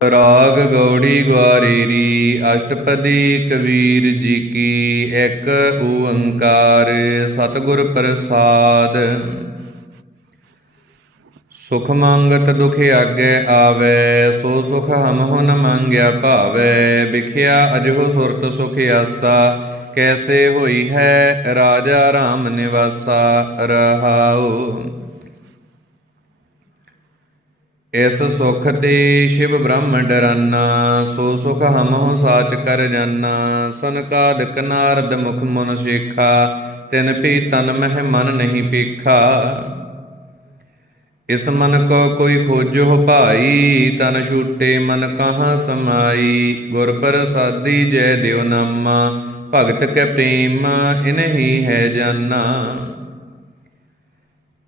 ਰਾਗ ਗੌੜੀ ਗਵਾਰੇਰੀ ਅਸ਼ਟਪਦੀ ਕਬੀਰ ਜੀ ਕੀ। ਇੱਕ ਓੰਕਾਰ ਸਤਿਗੁਰ ਪ੍ਰਸਾਦ। ਸੁਖ ਮੰਗਤ ਦੁਖ ਆਗੇ ਆਵੈ, ਸੋ ਸੁਖ ਹਮਹੁ ਨ ਮੰਗਿਆ ਭਾਵੈ। ਵਿਖਿਆ ਅਜਹੁ ਸੁਰਤ ਸੁਖ ਆਸਾ, ਕੈਸੇ ਹੋਈ ਹੈ ਰਾਜਾ ਰਾਮ ਨਿਵਾਸਾ। ਰਹਾਉ ਇਸ ਸੁਖ ਤੇ ਸ਼ਿਵ ਬ੍ਰਹਮ ਡਰਾਨਾ, ਸੋ ਸੁਖ ਹਮਹੁ ਸਾਚ ਕਰ ਜਾਨਾ। ਸਨਕਾਦਿਕ ਨਾਰਦ ਮੁਖ ਮਨ ਸੇਖਾ, ਤਿਨ ਭੀ ਤਨ ਮਹਿ ਮਨ ਨਹੀਂ ਪੇਖਾ। ਇਸ ਮਨ ਕੋ ਕੋਈ ਖੋਜੋ ਭਾਈ, ਤਨ ਛੂਟੇ ਮਨ ਕਹਾਂ ਸਮਾਈ। ਗੁਰ ਪ੍ਰਸਾਦੀ ਜੈ ਦਿਓ ਨਾਮਾ, ਭਗਤ ਕੈ ਪ੍ਰੇਮ ਇਨਹੀ ਹੈ ਜਾਨਾ।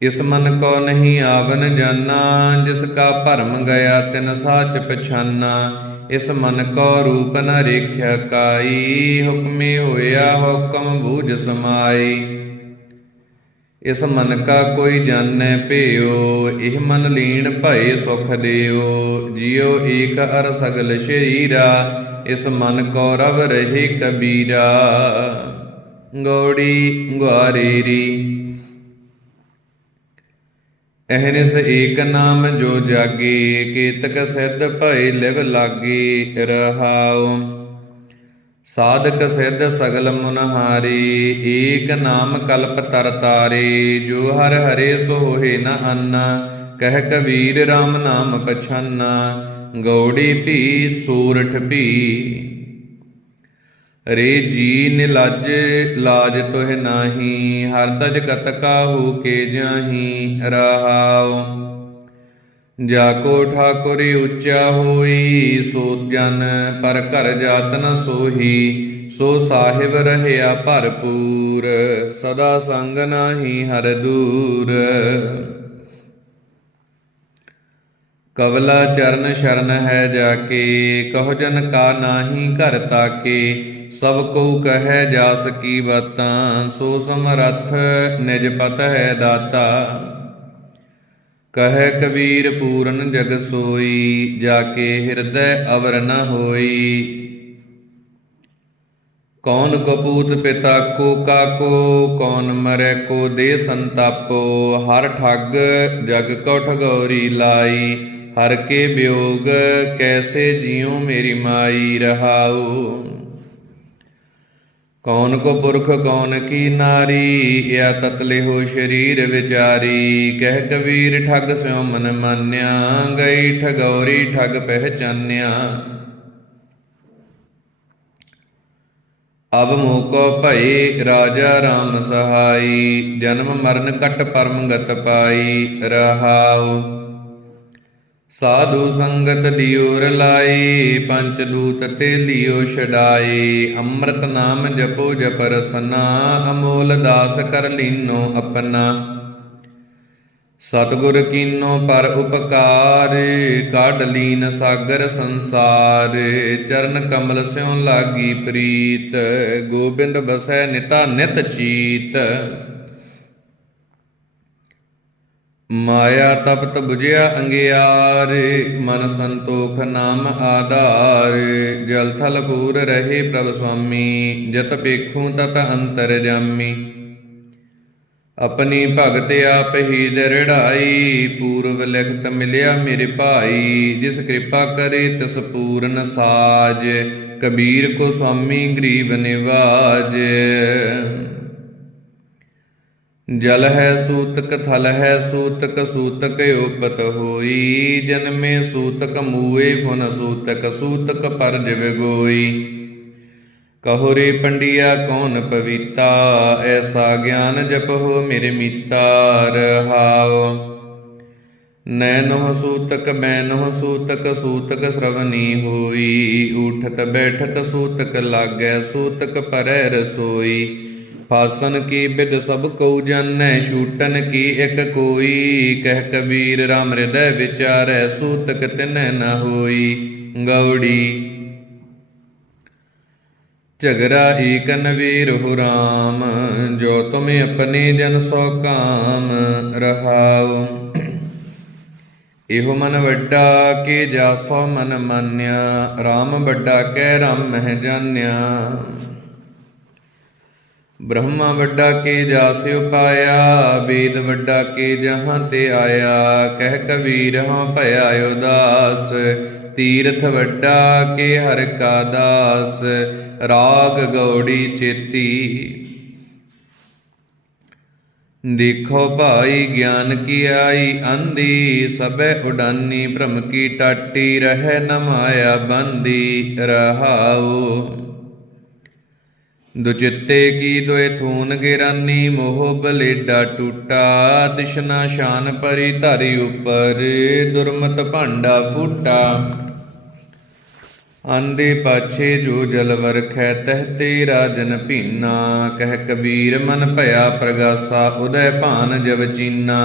ਇਸ ਮਨ ਕੋ ਨਹੀਂ ਆਵਨ ਜਾਨਾ, ਜਿਸ ਕਾ ਭਰਮ ਗਿਆ ਤਿਨ ਸਾਚ ਪਛਾਨਾ। ਇਸ ਮਨ ਕੋ ਰੂਪ ਨ ਰੇਖਿਆ ਕਾਈ, ਹੁਕਮੇ ਹੋਇਆ ਹੁਕਮ ਬੂਝ ਸਮਾਈ। ਇਸ ਮਨ ਕਾ ਕੋਈ ਜਾਣੈ ਭਿਓ, ਇਹ ਮਨ ਲੀਨ ਭਏ ਸੁਖ ਦਿਓ। ਜਿਉ ਏਕ ਅਰ ਸਗਲ ਸ਼ਰੀਰਾ, ਇਸ ਮਨ ਕੋ ਰਵ ਰਹੇ ਕਬੀਰਾ। ਗੌੜੀ ਗਵਾਰੇਰੀ ਅਹਨਿਸ ਏਕ ਨਾਮ ਜੋ ਜਾਗੇ, ਕੇਤਕ ਸਿੱਧ ਭਏ ਲਿਵ ਲਾਗੇ। ਰਹਾਉ ਸਾਧਕ ਸਿੱਧ ਸਗਲ ਮੁਨਹਾਰੇ, ਏਕ ਨਾਮ ਕਲਪ ਤਰ ਤਾਰੇ। ਜੋ ਹਰਿ ਹਰੇ ਸੋ ਹੋਏ ਨ ਅੰਨਾ, ਕਹਿ ਕਬੀਰ ਰਾਮ ਨਾਮ ਪਛਾਨਾ। ਗੌੜੀ ਭੀ ਸੂਰਠ ਭੀ ਰੇ ਜੀ ਨਿਲਾਜ, ਲਾਜ ਤੋਹਿ ਨਾਹੀ। ਹਰ ਤਜ ਕਤ ਕਾਹੂ ਕੇ ਜਾਹੀ। ਰਹਾਉ ਜਾ ਕੋ ਠਾਕੁਰ ਉੱਚਾ ਹੋਈ, ਸੋ ਜਨ ਪਰ ਘਰ ਜਾਤ ਨ ਸੋਹੀ। ਸੋ ਸਾਹਿਬ ਰਹਿਆ ਭਰਪੂਰ, ਸਦਾ ਸੰਗ ਨਾਹੀ ਹਰ ਦੂਰ। ਕਵਲਾ ਚਰਨ ਸ਼ਰਨ ਹੈ ਜਾਕੇ, ਕਹੋ ਜਨ ਕਾ ਨਾਹੀ ਘਰ ਤਾਕੇ। ਸਭ ਕਉ ਕਹੈ ਜਾਸ ਕੀ ਬਾਤਾਂ, ਸੋ ਸਮਰੱਥ ਨਿਜ ਪਤ ਹੈ ਦਾਤਾ। ਕਹੈ ਕਬੀਰ ਪੂਰਨ ਜਗ ਸੋਈ, ਜਾਕੇ ਹਿਰਦੈ ਅਵਰ ਨ ਹੋਈ। ਕੌਣ ਕਪੂਤ ਪਿਤਾ ਕੋ ਕਾਕੋ, ਕੌਣ ਮਰੈ ਕੋ ਦੇ ਸੰਤਾਪੋ। ਹਰ ਠੱਗ ਜਗ ਕੋ ਠਗੌਰੀ ਲਾਈ, ਹਰ ਕੇ ਵਿਯੋਗ ਕੈਸੇ ਜਿਉ ਮੇਰੀ ਮਾਈ। ਰਹਾਉ ਕੌਣ ਕੋ ਪੁਰਖ ਕੌਣ ਕੀ ਨਾਰੀ, ਯਾ ਤਤ ਲਿਹੋ ਸ਼ਰੀਰ ਵਿਚਾਰੀ। ਕਹਿ ਕਬੀਰ ਠੱਗ ਸਿਉ ਮਨ ਮਾਨਿਆ, ਗਈ ਠਗੌਰੀ ਠੱਗ ਪਹਿਚਾਨਿਆ। ਅਬ ਮੋਕੋ ਭਏ ਰਾਜਾ ਰਾਮ ਸਹਾਈ, ਜਨਮ ਮਰਨ ਕਟ ਪਰਮ ਗਤ ਪਾਈ। ਰਹਾਉ ਸਾਧੂ ਸੰਗਤ ਦਿਉਰ ਲਾਈ, ਪੰਚ ਦੂਤ ਤੇ ਲਿਓ ਛਡਾਏ। ਅੰਮ੍ਰਿਤ ਨਾਮ ਜਪੋ ਜਪ ਰਸਨਾ, ਅਮੋਲ ਦਾਸ ਕਰ ਲੀਨੋ ਆਪਣਾ। ਸਤਿਗੁਰ ਕੀਨੋ ਪਰ ਉਪਕਾਰ, ਕਾਢ ਲੀਨ ਸਾਗਰ ਸੰਸਾਰ। ਚਰਨ ਕਮਲ ਸਿਉ ਲਾਗੀ ਪ੍ਰੀਤ, ਗੋਬਿੰਦ ਬਸੈ ਨਿਤਾ ਨਿਤ ਚੀਤ। ਮਾਇਆ ਤਪਤ ਬੁਝਿਆ ਅੰਗਿਆਰ, ਮਨ ਸੰਤੋਖ ਨਾਮ ਆਧਾਰ। ਜਲ ਥਲ ਪੂਰ ਰਹੇ ਪ੍ਰਭ ਸੁਆਮੀ, ਜਤ ਪੇਖੂ ਤਤ ਅੰਤਰ ਜਾਮੀ। ਆਪਣੀ ਭਗਤ ਆਪ ਹੀ ਦ੍ਰਿੜਾਈ, ਪੂਰਵ ਲਿਖਤ ਮਿਲਿਆ ਮੇਰੇ ਭਾਈ। ਜਿਸ ਕਿਰਪਾ ਕਰੇ ਤਿਸ ਪੂਰਨ ਸਾਜ, ਕਬੀਰ ਕੋ ਸੁਆਮੀ ਗਰੀਬ ਨਿਵਾਜ। ਜਲ ਹੈ ਸੂਤਕ ਥਲ ਹੈ ਸੂਤਕ, ਸੂਤਕ ਉਪਤ ਹੋਈ। ਜਨਮੇ ਸੂਤਕ ਮੂਏ ਫੁਨ ਸੂਤਕ, ਸੂਤਕ ਪਰ ਜਿਵ ਗੋਈ। ਕਹੋ ਰੇ ਪੰਡਿਆ ਕੌਣ ਪਵੀਤਾ, ਐਸਾ ਗਿਆਨ ਜਪਹੁ ਮੇਰੇ ਮੀਤਾ। ਰਹਾਉ ਨੈਨੋ ਸੂਤਕ ਬੈਨੋ ਸੂਤਕ, ਸੂਤਕ ਸ਼ਰਵਣੀ ਹੋਈ। ਊਠਤ ਬੈਠਤ ਸੂਤਕ ਲਾਗੈ, ਸੂਤਕ ਪਰੈ ਰਸੋਈ। ਫਾਸਨ ਕੀ ਬਿਦ ਸਭ ਕਉ ਜਾਣੈ, ਛੂਟਨ ਕੀ ਇਕ ਕੋਈ। ਕਹਿ ਕਬੀਰ ਰਾਮ ਹਿਰਦੈ ਵਿਚਾਰੈ, ਸੂਤਕ ਤਿਨੈ ਨ ਹੋਈ। ਗੌੜੀ ਝਗਰਾ ਏਕ ਨਵੀਰਹੁ ਰਾਮ, ਜੋ ਤੁਮ ਆਪਣੇ ਜਨ ਸੋ ਕਾਮ। ਰਹਾਉ ਇਹੋ ਮਨ ਵੱਡਾ ਕੇ ਜਾਸੋ ਮਨ ਮਾਨਿਆ, RAM ਵੱਡਾ ਕਹਿ ਰਾਮ ਮਹਿ ਜਾਨਿਆ। ਬ੍ਰਹਮਾ ਵੱਡਾ ਕੇ ਜਾਸਿਉ ਪਾਇਆ, ਵੇਦ ਵੱਡਾ ਕੇ ਜਹਾਂ ਤੇ ਆਇਆ। ਕਹਿ ਕਬੀਰ ਹਾਂ ਭਇਆ ਉਦਾਸ, ਤੀਰਥ ਵੱਡਾ ਕੇ ਹਰਿ ਕਾ ਦਾਸ। ਰਾਗ ਗੌੜੀ ਚੇਤੀ ਦੇਖੋ ਭਾਈ, ਗਿਆਨ ਕੀ ਆਈ ਆਂਦੀ। ਸਭੈ ਉਡਾਨੀ ਭ੍ਰਮ ਕੀ ਟਾਟੀ, ਰਹਿ ਨ ਮਾਇਆ ਬਾਂਦੀ। ਰਹਾਉ ਦੁਚਿੱਤੇ ਕੀ ਦੁਇ ਥੂਨ ਗਿਰਾਨੀ, ਮੋਹ ਬਲੇਡਾ ਟੂਟਾ। ਤਿਸ਼ਨਾ ਸ਼ਾਨ ਪਰੀ ਧਾਰੀ ਉਪਰ, ਦੁਰਮਤ ਭਾਂਡਾ ਫੂਟਾ। ਆਂਦੇ ਪਾਛੇ ਜੋ ਜਲ ਵਰਖੈ, ਤਹ ਤੇ ਰਾਜਨ ਭੀਨਾ। ਕਹਿ ਕਬੀਰ ਮਨ ਭਇਆ ਪ੍ਰਗਾਸਾ, ਉਦੈ ਭਾਨ ਜਬ ਚੀਨਾ।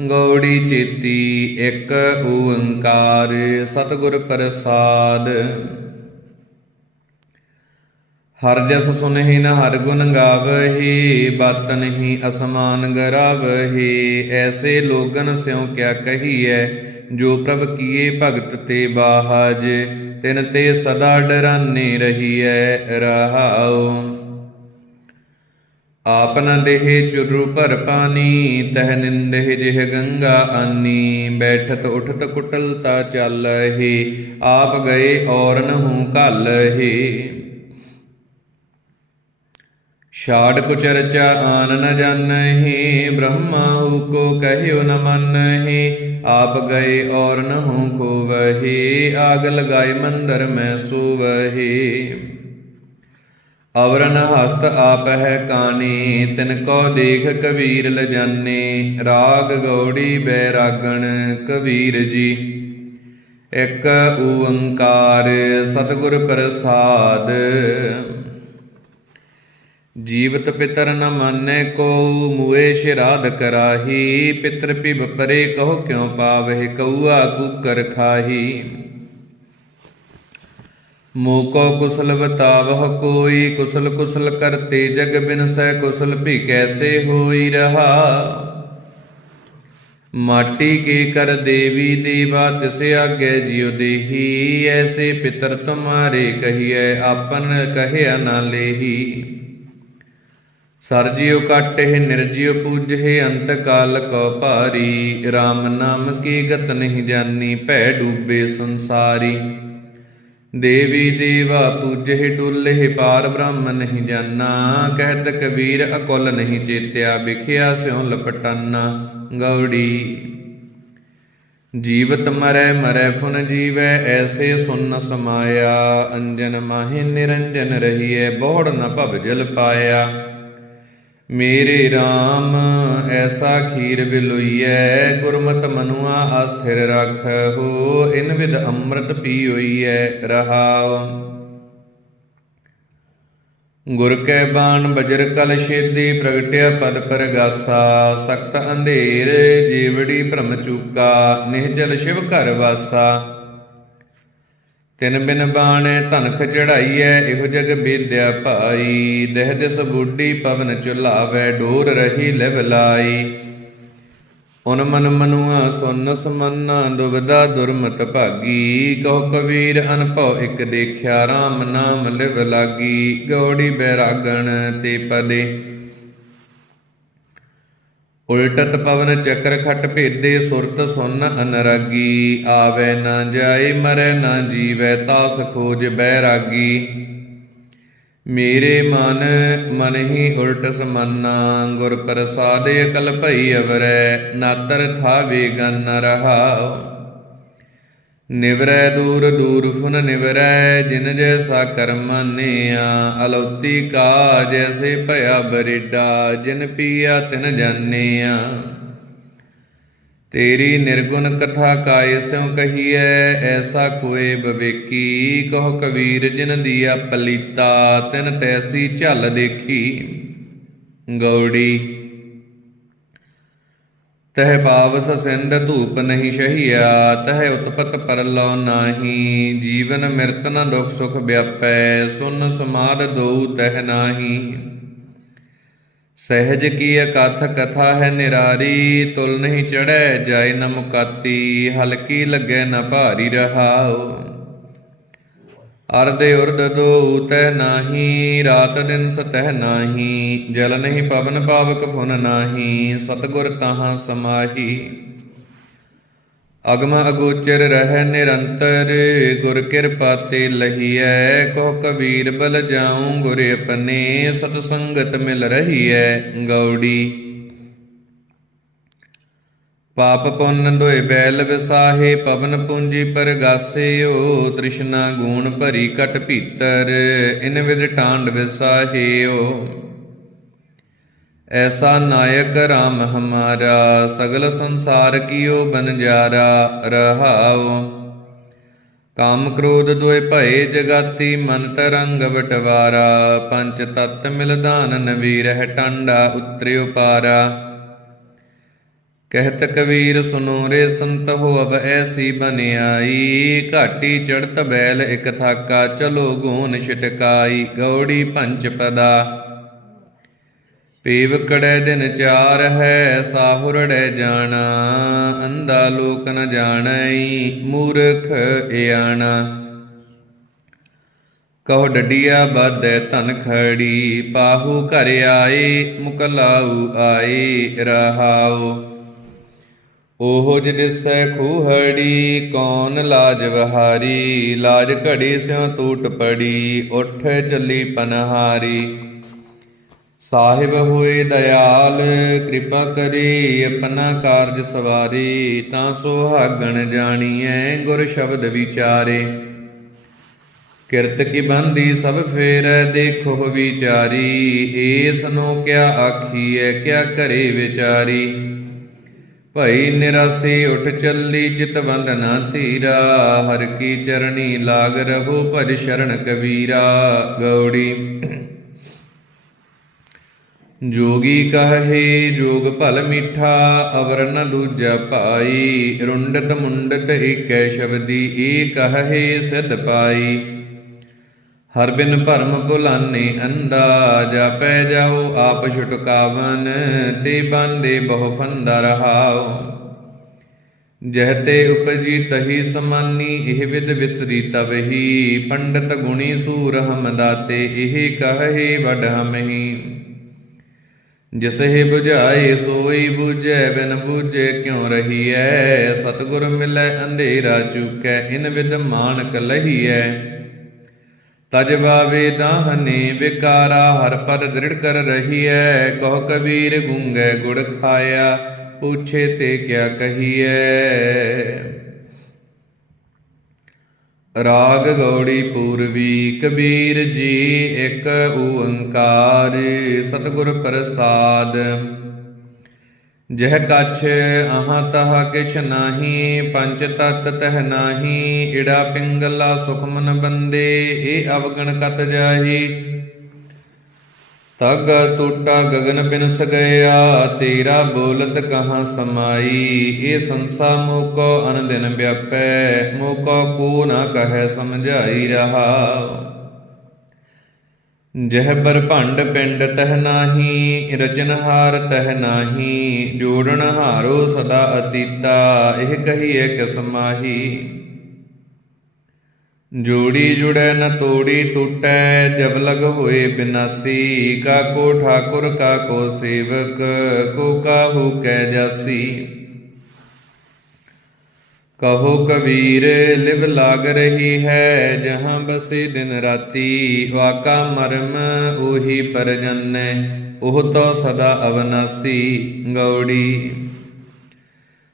ਗੌੜੀ ਚੇਤੀ ਇਕ ਓੰਕਾਰ, ਸਤਿਗੁਰ ਪ੍ਰਸਾਦ। ਹਰਿ ਜਸ ਸੁਨਹਿ ਨ ਹਰਿ ਗੁਣ ਗਾਵਹਿ, ਬਾਤ ਨਹੀਂ ਅਸਮਾਨ ਗਰਾਵਹਿ। ਐਸੇ ਲੋਗਨ ਸਿਉ ਕਿਆ ਕਹੀਐ, ਜੋ ਪ੍ਰਭ ਕੀਏ ਭਗਤ ਤੇ ਬਾਹਜ। ਤਿਨ ਤੇ ਸਦਾ ਡਰਾਨੇ ਰਹੀਐ। ਰਹਾਉ ਆਪ ਨ ਦੇਹ ਚੁਰੂ ਭਰ ਪਾਨੀ, ਤਹ ਨਿੰਦਹਿ ਜਿਹ ਗੰਗਾ ਆਨੀ। ਬੈਠਤ ਉਠਤ ਕੁਟਲਤਾ ਚਾਲਹਿ, ਆਪ ਗਏ ਔਰ ਨਹੁ ਘਾਲਹਿ। ਛਾੜ ਕੁ ਚਰਚਾ ਆਨ ਨ ਜਾਨਹਿ, ਬ੍ਰਹਮਾ ਹੂ ਕੋ ਕਹਿਓ ਨ ਮਾਨਹਿ। ਆਪ ਗਏ ਔਰ ਨਹੁ ਖੋਵਹਿ, ਆਗ ਲਗਾਏ ਮੰਦਰ ਮੈਂ ਸੋਵਹਿ। ਅਵਰਨ ਹਸਤ ਆਪ ਹੈ ਕਾਨੀ, ਤਿਨ ਕੋ ਦੇਖ ਕਬੀਰ ਲਜਾਨੇ। ਰਾਗ ਗੌੜੀ ਬੈਰਾਗਣ ਕਬੀਰ ਜੀ, ਇਕ ਓੰਕਾਰ ਸਤਿਗੁਰ ਪ੍ਰਸਾਦ। ਜੀਵਤ ਪਿਤਰ ਨ ਮਾਨੈ ਕਉ, ਮੂਏ ਸ਼ਰਾਧ ਕਰਾਹੀ। ਪਿਤਰ ਪਿਬ ਪਰੇ ਕਹੋ ਕਿਉ ਪਾਵਹਿ, ਕਊਆ ਕੂਕਰ ਖਾਹੀ। ਮੋਕੋ ਕੁਸਲ ਬਤਾਵਹ ਕੋਈ, ਕੁਸਲ ਕੁਸਲ ਕਰਤੇ ਜਗ ਬਿਨਸੈ। ਕੁਸਲ ਭੀ ਕੈਸੇ ਹੋਈ ਰਹਾ, ਮਾਟੀ ਕੇ ਕਰ ਦੇਵੀ ਦੇਵਾ। ਤਿਸ ਆਗੇ ਜਿਉ ਦੇਹੀ, ਐਸੇ ਪਿਤਰ ਤੁਮਾਰੇ ਕਹੀਐ। ਆਪਨ ਕਹਿਆ ਨਾ ਲੇਹੀ। ਸਰਜਿਉ ਕਾਟਹਿ ਨਿਰਜਿਉ ਪੂਜਹਿ, ਅੰਤ ਕਾਲ ਕੋ ਭਾਰੀ। RAM ਨਾਮ ਕੀ ਗਤ ਨਹੀਂ ਜਾਨੀ, ਭੈ ਡੂਬੇ ਸੰਸਾਰੀ। ਦੇਵੀ ਦੇਵਾ ਪੂਜਹਿ ਡੁਲਹਿ, ਪਾਰ ਬ੍ਰਹਮ ਨਹੀਂ ਜਾਨਾ। ਕਹਿਤ ਕਬੀਰ ਅਕੁਲ ਨਹੀਂ ਚੇਤਿਆ, ਵਿਖਿਆ ਸਿਉ ਲਪਟਾਨਾ। ਗੌੜੀ ਜੀਵਤ ਮਰੈ ਮਰੈ ਫੁਨ ਜੀਵੈ, ਐਸੇ ਸੁਨ ਸਮਾਇਆ। ਅੰਜਨ ਮਾਹਿ ਨਿਰੰਜਨ ਰਹੀਐ, ਬੋੜ ਨ ਭਵ ਜਲ ਪਾਇਆ। ਮੇਰੇ RAM ਐਸਾ ਖੀਰ ਬਿਲੋਈਐ, ਗੁਰਮਤਿ ਮਨੁਆ ਅਸਥਿਰ ਰਾਖਹੁ। ਇਨ ਵਿਦ ਅੰਮ੍ਰਿਤ ਪੀਓਈਐ। ਰਹਾਉ ਗੁਰ ਕੈ ਬਾਣ ਬਜਰ ਕਲ ਛੇਦੀ, ਪ੍ਰਗਟਿਆ ਪਦ ਪਰਗਾਸਾ। ਸਖਤ ਅੰਧੇਰ ਜੀਵੜੀ ਭ੍ਰਮ ਚੂਕਾ, ਨਿਹਚਲ ਸ਼ਿਵ ਘਰ ਵਾਸਾ। ਤਿਨ ਬਿਨ ਬਾਣੈ ਧਨਖ ਚੜਾਈਐ, ਇਹੋ ਜਗ ਬੇਦਿਆ ਭਾਈ। ਦਹਿ ਦਿਸ ਬੁੱਢੀ ਪਵਨ ਚੁਲਾਵੈ, ਡੋਰ ਰਹੀ ਲਿਵ ਲਾਈ। ਉਨ ਮਨ ਮਨੁਆ ਸੁਨ ਸਮੰਨਾ, ਦੁਬਿਧਾ ਦੁਰਮਤ ਭਾਗੀ। ਕਹੋ ਕਬੀਰ ਅਨਭਉ ਇਕ ਦੇਖਿਆ, RAM ਨਾਮ ਲਿਵ ਲਾਗੀ। ਗੌੜੀ ਬੈਰਾਗਣ ਤੇ ਪਦੇ ਉਲਟਤ ਪਵਨ ਚੱਕਰ ਖਟ ਭੇਦੇ, ਸੁਰਤ ਸੁਨ ਅਨਰਾਗੀ। ਆਵੈ ਨਾ ਜਾਏ ਮਰੈ ਨਾ ਜੀਵੈ, ਤਾਸ ਖੋਜ ਬੈਰਾਗੀ। ਮੇਰੇ ਮਨ ਹੀ ਉਲਟ ਸਮਾਨਾ, ਗੁਰ ਪ੍ਰਸਾਦ ਅਕਲ ਭਈ ਅਵਰੈ। ਨਾਤਰ ਥਾਵੇ ਗਨ ਰਹਾਉ ਨਿਵਰੈ ਦੂਰ ਦੂਰ ਫੁਨ ਨਿਵਰੈ, ਜਿਨ ਜੈਸਾ ਕਰਮ ਮਾਨਿਆ। ਅਲੌਤੀ ਕਾ ਜੈਸੇ ਭਇਆ ਬਰੇਡਾ, ਜਿਨ ਪੀਆ ਤਿਨ ਜਾਨਿਆ। ਤੇਰੀ ਨਿਰਗੁਣ ਕਥਾ ਕਾਇ ਸਿਉ ਕਹੀਐ, ਐਸਾ ਕੋਇ ਬਵੇਕੀ। ਕਹੋ ਕਬੀਰ ਜਿਨ ਦੀਆ ਪਲੀਤਾ, ਤਿਨ ਤੈਸੀ ਝਲ ਦੇਖੀ। ਗੌੜੀ ਤਹ ਪਾਵਸ ਸਿੰਧ ਧੂਪ ਨਹੀਂ ਸਹੀਆ, ਤਹ ਉਤਪਤ ਪਰਲੋ ਨਾਹੀ। ਜੀਵਨ ਮਿਰਤ ਨ ਦੁਖ ਸੁਖ ਵਿਆਪੈ, ਸੁਨ ਸਮਾਦ ਦਉ ਤਹ ਨਾਹੀ। सहज की अकथ कथा है निरारी, तुल नहीं चढ़ै जाय न मुकाती, हल्की लगे न भारी रहाओ। अर्ध उर्द दो तह नाही, रात दिन सतह नाही, जल नहीं पवन पावक फुन नाही, सतगुर तहाँ समाही। अगम अगोचर रह निरंतर, गुर कृपा ते लहिए, कहो कबीर बल जाऊं गुर अपने, सतसंगत मिल रही है गौड़ी। पाप पुन दोय बैल विसाहे, पवन पूंजी पर गासेओ, तृष्णा गूण भरी कट भीतर, इन विद टांड विसाहेओ। ऐसा नायक राम हमारा, सगल संसार कियो बनजारा रहाओ। काम क्रोध दोय भय जगाती, मन तरंग बटवारा, पंच तत्त मिल दान नवीर है, टांडा उतरियो पारा। कहत कबीर सुनो रे संत हो, अब ऐसी बनियाई, घाटी चढ़त बैल एक थाका, चलो गून छिटकाई, गौड़ी पंच पदा। पीव कड़ै दिन चार है, साहुरड़ै जाना, अंधा लोक न जानई, मूर्ख एआना। कहो डडिया बाधै धन खड़ी, पाहु घर आए, मुकलाऊ आए रहाओ। ओहो जिसै खूहड़ी, कौन लाज बहारी, लाज घड़ी स्यों टूट पड़ी, उठ चली पनहारी। साहिब होए दयाल, कृपा करे अपना कारज सवारे, तां सुहागण जानिए गुर शब्द विचारे। किरत की बंदी सब फेर, देखो विचारी, एस नो क्या आखिए, क्या करे विचारी। भई निरासे उठ चली, चित बंधना धीरा, हर की चरणी लाग रहो, भज शरण कबीरा गौड़ी। जोगी कहे जोग भल मीठा, अवर न दूजा पाई, रुंडत मुंडत एकै शब्दी, एक कहे सिद्ध पाई। हर बिन भरम भुलाने अंधा, जापै जाहो आप छुटकावन, ते बांधे बहु फंदा रहाओ। जहते उपजी तही समानी, एह विद विसरी तबही, पंडित गुणी सूर हम दाते, एह कहे वड हमही। जिसहि बुझाए सोई बूझै, बिन बूझे क्यों रहिए, सतगुर मिलै अंधेरा चूकै, इन विद मानक लहिए। तज बावे दाहने विकारा, हर पर दृढ़ कर रहिए, कहो कबीर गूंगे गुड़ खाया, पूछे ते क्या कहिए। राग गौड़ी पूर्वी। कबीर जी एक ओंकार, सतगुर प्रसाद। जह कछ आहाँ तह किछ नाही, पंच तत तह नाही, इड़ा पिंगला सुख मन बंदे, ए अवगण कत जाही। तग टूटा गगन बिनस गया, तेरा बोलत कहाँ समाई। ये संसा मोको अन दिन व्यापै, मोको को न कह समझाई रहा। जह बर भंड पिंड तह नाही, रचनहार तह नाही, जोड़नहारो सदा अतीता, एह कहिए किस माही। जोड़ी जुड़ै न तोड़ी टूटै, जब लग होए बिनासी, काको ठाकुर काको सेवक, को काहू कै जासी। कहो कबीर लिव लाग रही है, जहाँ बसे दिन राती, वाका मर्म ओही पर जन्नै, ओह तो सदा अवनासी। गौड़ी।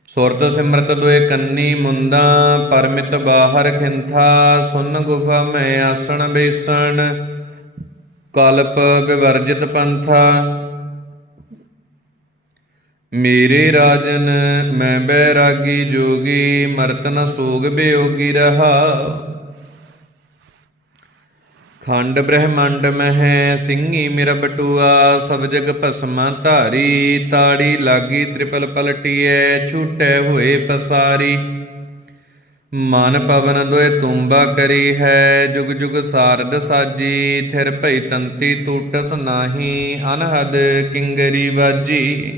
सुरत सिमरत दुए कन्नी मुंदा, परमित बाहर खिंथा, सुन गुफा में आसन बेसन, कल्प विवर्जित पंथा। मेरे राजन मैं बैरागी जोगी, मरत न सोग वियोगी रहा। खंड ब्रह्मांड मह सिंही मेरा बटुआ, सब जग भस्मा धारी, ताड़ी लागी त्रिपल पलटिए, छूटै होए पसारी। ਮਨ ਪਵਨ ਦੋਇ ਤੁੰਬਾ ਕਰੀ ਹੈ, ਜੁਗ ਜੁਗ ਸਾਰਦ ਸਾਜੀ। ਥਿਰ ਭਈ ਤੰਤੀ ਟੂਟਸ ਨਾਹੀ, ਅਨਹਦ ਕਿੰਗਰੀ ਬਾਜੀ।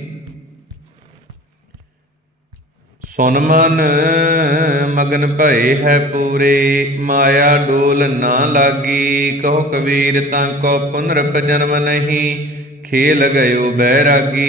ਸੁਨ ਮਨ ਮਗਨ ਭਏ ਹੈ ਪੂਰੇ, ਮਾਇਆ ਡੋਲ ਨਾ ਲਾਗੀ। ਕਹੋ ਕਬੀਰ ਤਾਂ ਕੋ ਪੁਨਰਪ ਜਨਮ ਨਹੀਂ, ਖੇਲ ਗਇਓ ਬੈਰਾਗੀ।